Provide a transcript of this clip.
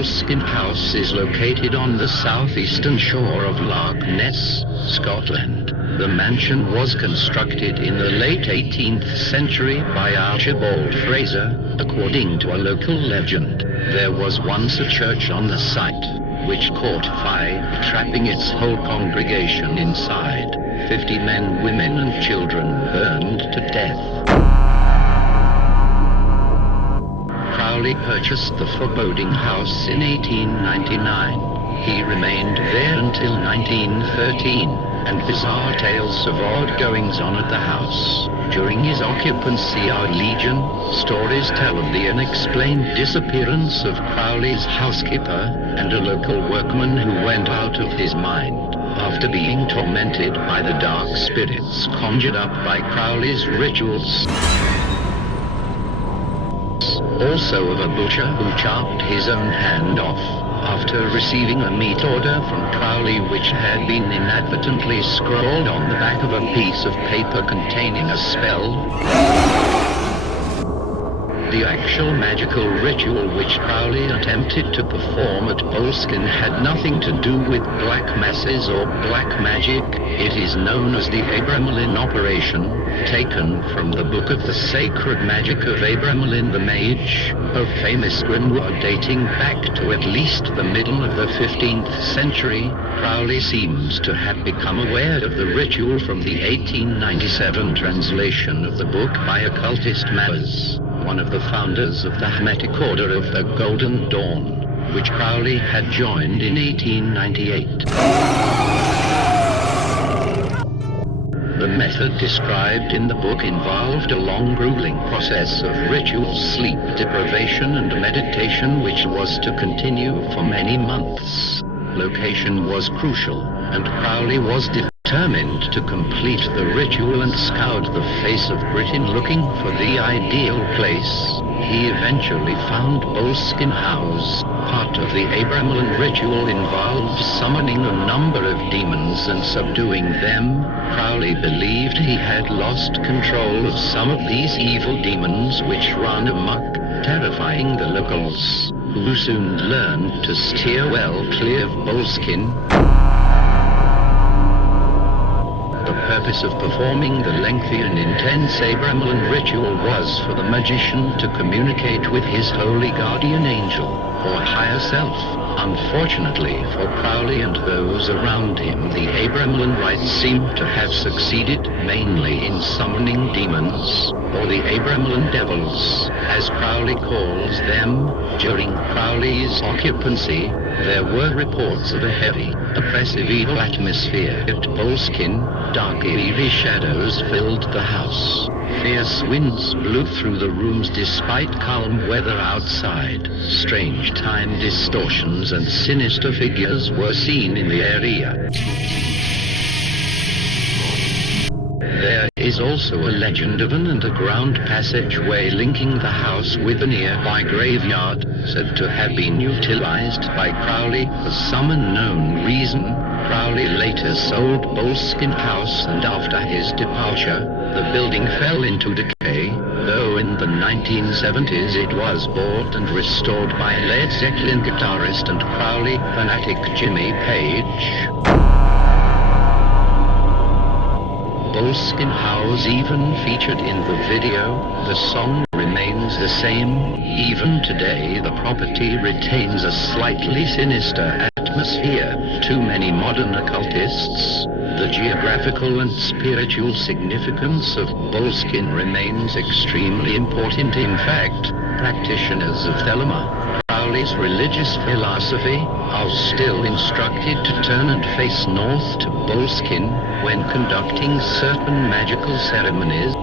Boleskine House is located on the southeastern shore of Loch Ness, Scotland. The mansion was constructed in the late 18th century by Archibald Fraser. According to a local legend, there was once a church on the site, which caught fire, trapping its whole congregation inside. 50 men, women and children burned to death. Crowley purchased the foreboding house in 1899. He remained there until 1913, and bizarre tales of odd goings-on at the house during his occupancy are legion. Stories tell of the unexplained disappearance of Crowley's housekeeper and a local workman who went out of his mind after being tormented by the dark spirits conjured up by Crowley's rituals. Also of a butcher who chopped his own hand off after receiving a meat order from Crowley which had been inadvertently scrawled on the back of a piece of paper containing a spell. The actual magical ritual which Crowley attempted to perform at Boleskine had nothing to do with black masses or black magic. It is known as the Abra-Melin operation, taken from the book of the sacred Magick of Abra-Melin the Mage, a famous grimoire dating back to at least the middle of the 15th century. Crowley seems to have become aware of the ritual from the 1897 translation of the book by occultist Magick, one of the founders of the Hermetic Order of the Golden Dawn, which Crowley had joined in 1898. The method described in the book involved a long, grueling process of ritual sleep deprivation and meditation which was to continue for many months. Location was crucial, and Crowley was determined to complete the ritual and scoured the face of Britain looking for the ideal place. He eventually found Boleskine House. Part of the Abra-Melin ritual involved summoning a number of demons and subduing them. Crowley believed he had lost control of some of these evil demons which ran amok, terrifying the locals, who soon learned to steer well clear of Boleskine. The purpose of performing the lengthy and intense Abra-Melin ritual was for the magician to communicate with his holy guardian angel, or higher self. Unfortunately for Crowley and those around him, the Abra-Melin rites seem to have succeeded mainly in summoning demons, or the Abra-Melin devils, as Crowley calls them. During Crowley's occupancy, there were reports of a heavy, oppressive evil atmosphere at Boleskine. Dark eerie shadows filled the house. Fierce winds blew through the rooms despite calm weather outside. Strange time distortions and sinister figures were seen in the area. There is also a legend of an underground passageway linking the house with a nearby graveyard, said to have been utilized by Crowley for some unknown reason. Crowley later sold Boleskine House, and after his departure, the building fell into decay, though in the 1970s it was bought and restored by Led Zeppelin guitarist and Crowley fanatic Jimmy Page. Boleskine House even featured in the video. The song remains the same. Even today, the property retains a slightly sinister atmosphere. To many modern occultists, the geographical and spiritual significance of Boleskine remains extremely important. In fact, practitioners of Thelema, Crowley's religious philosophy, are still instructed to turn and face north to Boleskine when conducting certain magical ceremonies.